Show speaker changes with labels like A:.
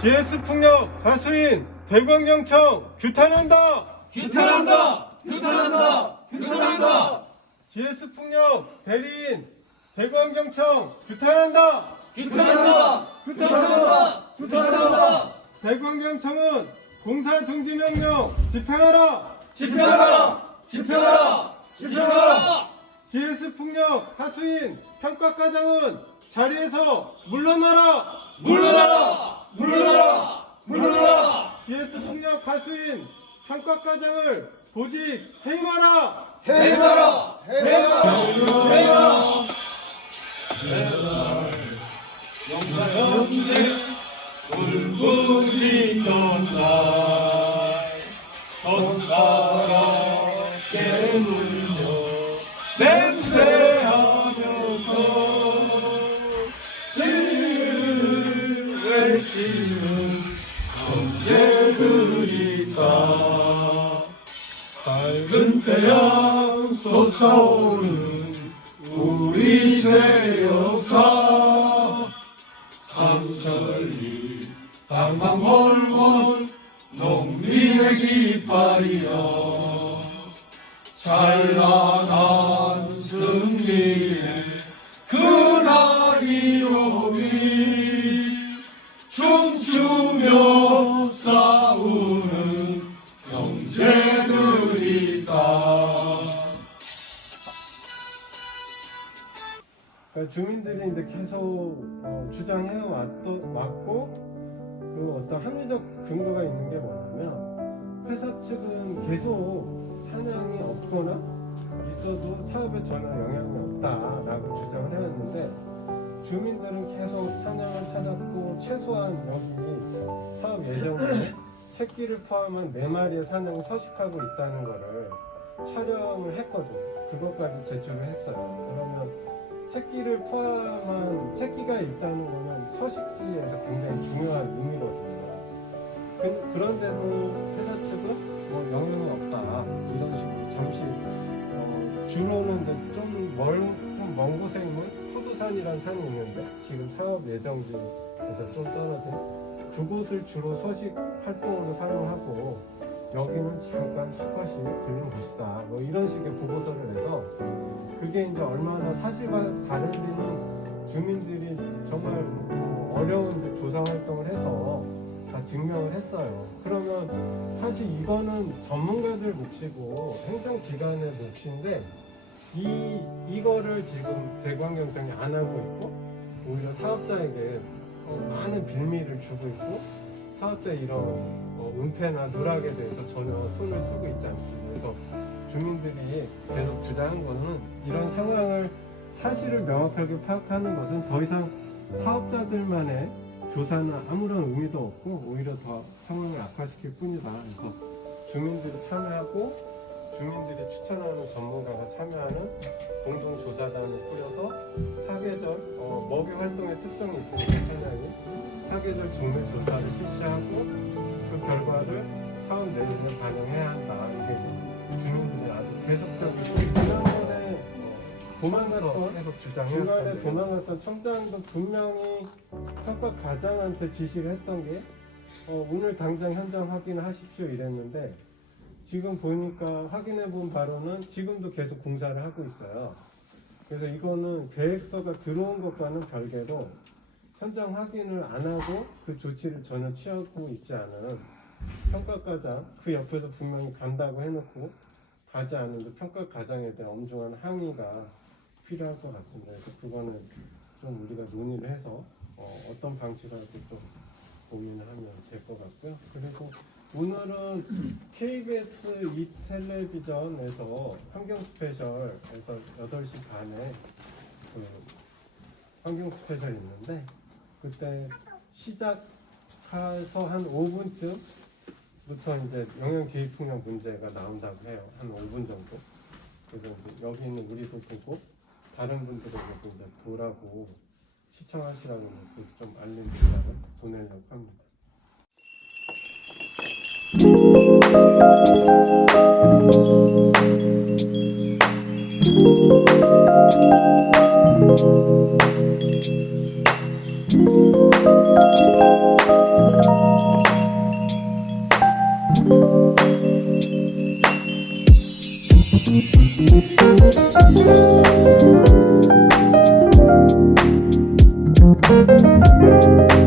A: GS 풍력 하수인 대관경청 규탄한다.
B: 규탄한다! 규탄한다! 규탄한다!
A: GS 풍력 대리인 대관경청 규탄한다.
B: 규탄한다! 규탄한다! 규탄한다!
A: 대관경청은 공사 중지 명령 집행하라.
B: 집행하라! 집행하라! 집행하라!
A: GS 풍력 하수인 평가과장은 자리에서 물러나라.
B: 물러나라! 물러나라! 물러나라!
A: GS 풍력 하수인 평가과장을 보직 해임하라.
B: 해임하라! 해임하라! 해임하라! 영사형제 울부짖던 지을 외치는 형제들이다 밝은 태양 솟아오른 우리 새 역사 한철이 방방 벌건 농민의 깃발이여 찬란한 승리
A: 그러니까 주민들이 이제 계속 어, 주장해 왔던 왔고 그 어떤 합리적 근거가 있는 게 뭐냐면 회사 측은 계속 사냥이 없거나 있어도 사업에 전혀 영향이 없다라고 주장을 해왔는데 주민들은 계속 사냥을 찾았고 최소한 여기 사업 예정에 새끼를 포함한 네 마리의 사냥이 서식하고 있다는 거를 촬영을 했거든. 그것까지 제출을 했어요. 그러면 새끼를 포함한 새끼가 있다는 거는 서식지에서 굉장히 중요한 의미거든요. 그, 그런데도 회사 측은 뭐 영향은 없다 이런 식으로 잠시 어, 주로는 좀먼먼 곳에 있는 후두산이라는 산이 있는데 지금 사업 예정지에서 좀 떨어진 그곳을 주로 서식 활동으로 사용하고 여기는 잠깐 수컷이 들린 곳이다 뭐 이런 식의 보고서를 내서 그게 이제 얼마나 사실과 다른지는 주민들이 정말 뭐 어려운 조사 활동을 해서 다 증명을 했어요. 그러면 사실 이거는 전문가들 몫이고 행정기관의 몫인데 이 이거를 지금 대관경청이 안 하고 있고 오히려 사업자에게 어, 많은 빌미를 주고 있고 사업자 이런 어, 은폐나 누락에 대해서 전혀 손을 쓰고 있지 않습니다. 그래서 주민들이 계속 주장한 거는 이런 상황을 사실을 명확하게 파악하는 것은 더 이상 사업자들만의 조사나 아무런 의미도 없고 오히려 더 상황을 악화시킬 뿐이다. 그래서 주민들이 참여하고 주민들이 추천하는 전문가가 참여하는 공동조사단을 꾸려서 사계절 어, 먹이 활동의 특성이 있으니까 사냥이 사계절 직물 조사를 실시하고 그 결과를 사업 내용에 반영해야 한다. 이게 주민들이 아주 계속적으로 지난번에 도망갔던 계속 주장해 중간에 도망갔던 청장도 분명히 평가 과장한테 지시를 했던 게 어, 오늘 당장 현장 확인하십시오 이랬는데 지금 보니까 확인해 본 바로는 지금도 계속 공사를 하고 있어요. 그래서 이거는 계획서가 들어온 것과는 별개로 현장 확인을 안 하고 그 조치를 전혀 취하고 있지 않은 평가과장 그 옆에서 분명히 간다고 해놓고 가지 않은 평가 과장에 대한 엄중한 항의가 필요할 것 같습니다. 그래서 그거는 좀 우리가 논의를 해서 어, 어떤 방식으로 좀 고민을 하면 될 것 같고요. 그리고 오늘은 KBS 이 텔레비전에서 환경 스페셜에서 8시 반에 그 환경 스페셜이 있는데 그때 시작해서 한 5분쯤부터 이제 영양 제이풍력 문제가 나온다고 해요. 한 5분 정도. 그래서 여기 있는 우리도 보고 다른 분들에게도 이제 보라고 시청하시라고 이렇게 좀 알림 문자를 보내려고 합니다. Música